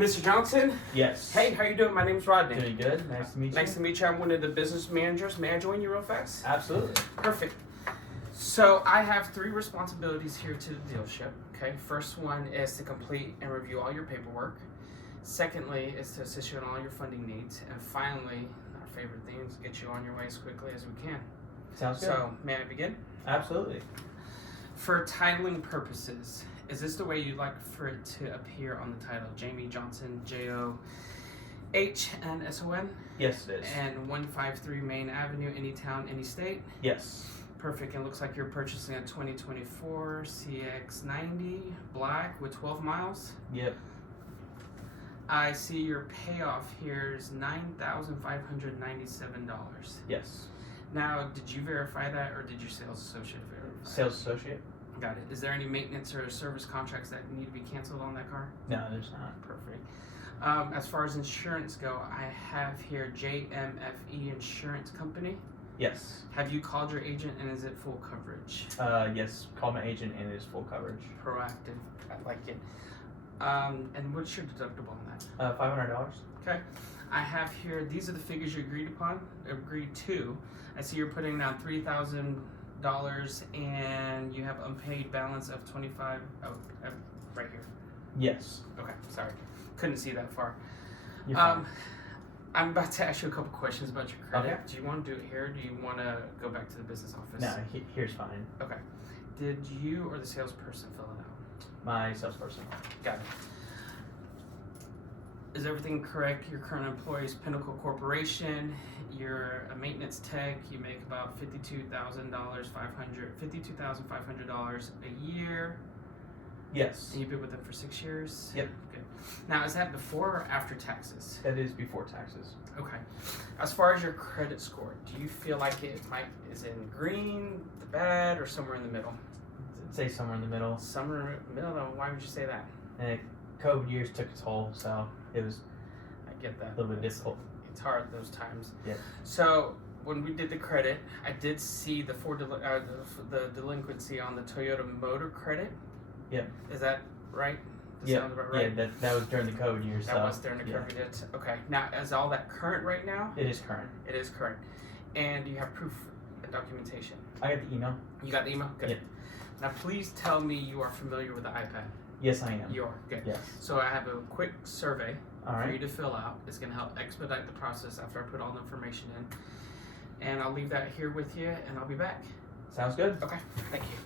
Mr. Johnson? Yes. Hey, how you doing? My name's Rodney. Doing good. Nice to meet you. Nice to meet you. I'm one of the business managers. May I join you real fast? Absolutely. Perfect. So I have 3 responsibilities here to the dealership. Okay. First one is to complete and review all your paperwork. Secondly is to assist you in all your funding needs. And finally, our favorite thing is get you on your way as quickly as we can. Sounds good. So may I begin? Absolutely. For titling purposes, is this the way you'd like for it to appear on the title? Jamie Johnson, John Yes, it is. and 153 Main Avenue, any town, any state? Yes. Perfect. It looks like you're purchasing a 2024 CX-90 black with 12 miles. Yep. I see your payoff here is $9,597. Yes. Now, did you verify that or did your sales associate verify? Sales associate? Got it. Is there any maintenance or service contracts that need to be canceled on that car? No, there's not. Perfect. As far as insurance go, I have here JMFE Insurance Company. Yes. Have you called your agent and is it full coverage? Yes. Call my agent and it is full coverage. Proactive. I like it. And what's your deductible on that? $500. Okay. I have here, these are the figures you agreed to. I see you're putting down $3,000 and you have unpaid balance of 25. Right here. Yes. Okay, sorry. Couldn't see that far. You're fine. I'm about to ask you a couple questions about your credit. Okay. Do you want to do it here or do you want to go back to the business office? No, here's fine. Okay. Did you or the salesperson fill it out? My salesperson. Got it. Is everything correct? Your current employee is Pinnacle Corporation. You're a maintenance tech. You make about $52,500 a year. Yes. And you've been with them for 6 years? Yep. Good. Now, is that before or after taxes? That is before taxes. Okay. As far as your credit score, do you feel like it is in green, the bad, or somewhere in the middle? I'd say somewhere in the middle. Somewhere in the middle? Why would you say that? And COVID years took its toll, so it was I get that. a little bit difficult. It's hard those times. Yeah. So when we did the credit, I did see the delinquency on the Toyota Motor credit. Yep. Is that right? Yeah. Sounds about right? Yeah, that was during the COVID years. That was during the COVID years. Okay. Now, is all that current right now? It is current. It is current. And you have proof and documentation. I got the email. You got the email? Good. Yeah. Now, please tell me you are familiar with the iPad. Yes, I am. You are. Good. Yes. So I have a quick survey All for right. you to fill out. It's going to help expedite the process after I put all the information in. And I'll leave that here with you, and I'll be back. Sounds good. Okay. Thank you.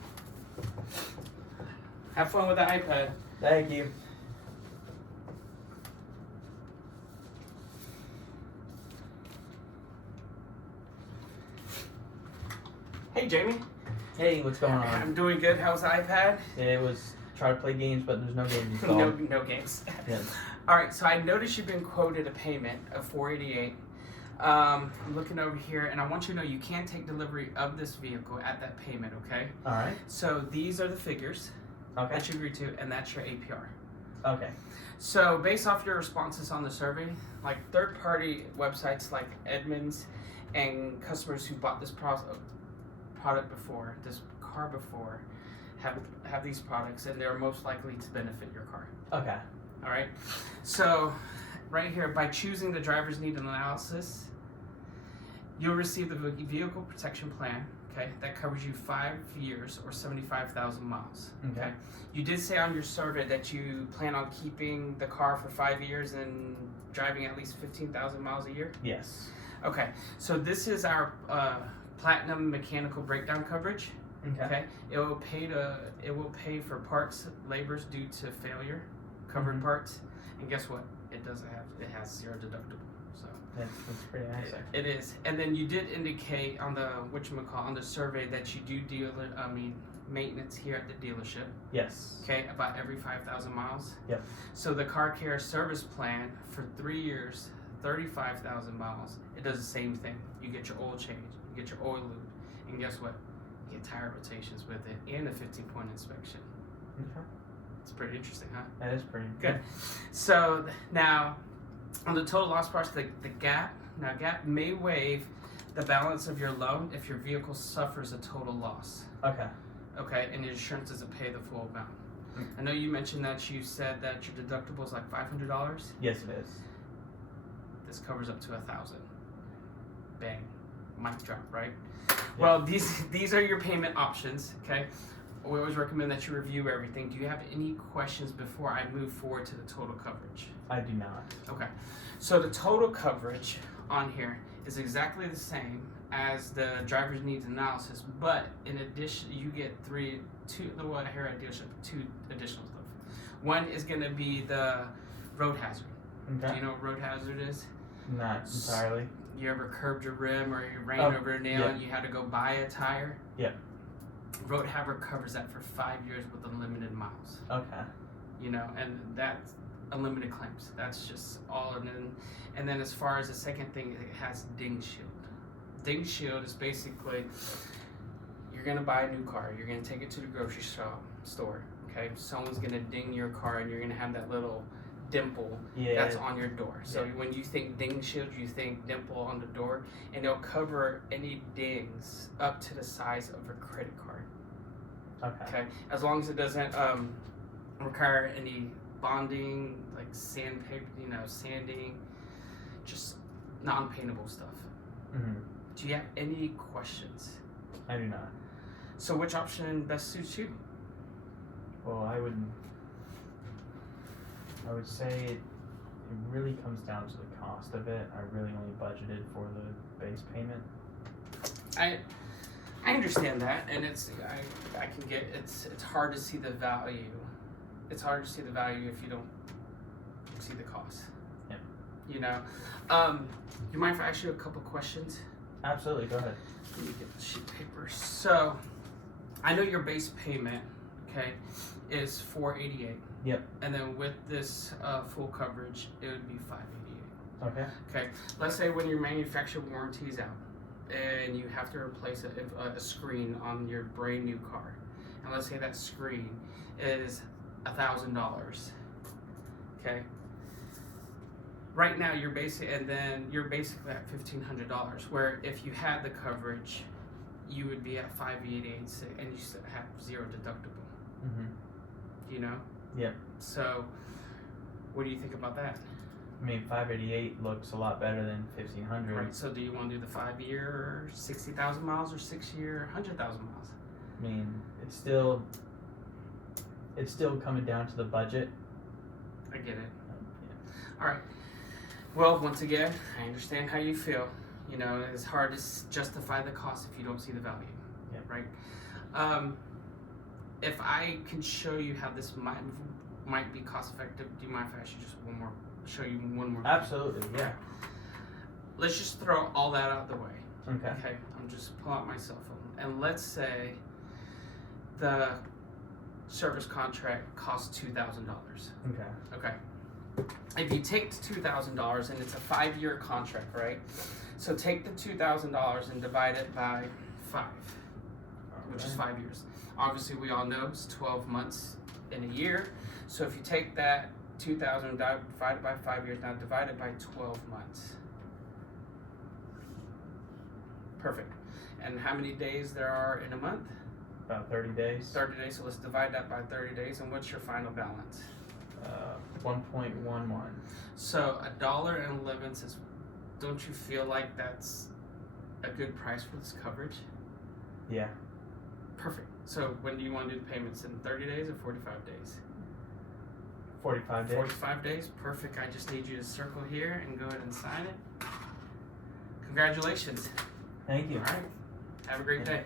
Have fun with the iPad. Thank you. Hey, Jamie. Hey, what's going on? I'm doing good. How's the iPad? It was try to play games, but there's no games installed. No games. Yeah. All right. So I noticed you've been quoted a payment of $488. I'm looking over here, and I want you to know you can take delivery of this vehicle at that payment. Okay. All right. So these are the figures Okay. that you agreed to, and that's your APR. Okay. So based off your responses on the survey, like third-party websites like Edmunds and customers who bought this product before, this car before, have these products, and they're most likely to benefit your car. Okay. All right. So right here, by choosing the driver's need analysis, you'll receive the vehicle protection plan. Okay, that covers you 5 years or 75,000 miles. Okay. You did say on your survey that you plan on keeping the car for 5 years and driving at least 15,000 miles a year. Yes. Okay, so this is our platinum mechanical breakdown coverage. Okay. It will pay for parts, labors due to failure, covered parts, and guess what? It has 0 deductible. So That's pretty nice. it is. And then you did indicate on the on the survey that you do maintenance here at the dealership. Yes. Okay, about every 5,000 miles. Yep. So the car care service plan for 3 years, 35,000 miles, it does the same thing. You get your oil change, you get your oil lube, and guess what? You get tire rotations with it and a 15-point inspection. Okay. It's pretty interesting, huh? That is pretty Good. So now, on the total loss price, the GAP may waive the balance of your loan if your vehicle suffers a total loss. Okay. Okay, and the insurance doesn't pay the full amount. I know you mentioned that you said that your deductible is like $500. Yes, it is. This covers up to $1,000. Bang, mic drop, right? Well, these are your payment options. Okay, we always recommend that you review everything. Do you have any questions before I move forward to the total coverage? I do not. Okay, so the total coverage on here is exactly the same as the driver's needs analysis, but in addition, you get two additional stuff. One is going to be the road hazard. Okay. Do you know what road hazard is? Not entirely. You ever curbed your rim or you ran over a nail and you had to go buy a tire? Yep. Road hazard covers that for 5 years with unlimited miles. Okay. You know, and that's unlimited claims. That's just all. And then as far as the second thing, it has ding shield. Ding shield is basically, you're gonna buy a new car. You're gonna take it to the grocery store. Okay, someone's gonna ding your car, and you're gonna have that little dimple that's on your door. So when you think ding shield, you think dimple on the door, and it'll cover any dings up to the size of a credit card. Okay, as long as it doesn't require any bonding, like sandpaper, sanding, just non-paintable stuff. Mm-hmm. Do you have any questions? I do not. So which option best suits you? Well, I would say it really comes down to the cost of it. I really only budgeted for the base payment. I understand that, and I can get it's hard to see the value. It's hard to see the value if you don't see the cost. Yep. You mind if I ask you a couple questions? Absolutely, go ahead. Let me get the sheet of paper. So, I know your base payment, okay, is $488. Yep. And then with this full coverage, it would be $588. Okay. Okay. Let's say when your manufacturer warranty is out, and you have to replace a screen on your brand new car, and let's say that screen is $1,000. Okay. Right now you're basically at $1,500. Where if you had the coverage, you would be at $588, and you still have zero deductible. Mm-hmm. Yep. So, what do you think about that? I mean, $588 looks a lot better than $1,500. Right. So, do you want to do the 5-year, 60,000 miles, or 6-year, 100,000 miles? I mean, it's still coming down to the budget. I get it. Yeah. All right. Well, once again, I understand how you feel. It's hard to justify the cost if you don't see the value. Yeah. Right. If I can show you how this might be cost effective, do you mind if I should just show you one more? Absolutely. Yeah. Let's just throw all that out the way. Okay. Okay. I'm just pull out my cell phone, and let's say the service contract costs $2,000. Okay. Okay. If you take the $2,000 and it's a 5-year contract, right? So take the $2,000 and divide it by 5, which is 5 years. Obviously, we all know it's 12 months in a year. So if you take that 2,000 divided by 5 years, now divide it by 12 months. Perfect. And how many days there are in a month? About 30 days. 30 days. So let's divide that by 30 days. And what's your final balance? 1.11. So $1.11. Don't you feel like that's a good price for this coverage? Yeah. Perfect. So when do you want to do the payments? In 30 days or 45 days? 45 days. 45 days. Perfect. I just need you to circle here and go ahead and sign it. Congratulations. Thank you. All right. Have a great day.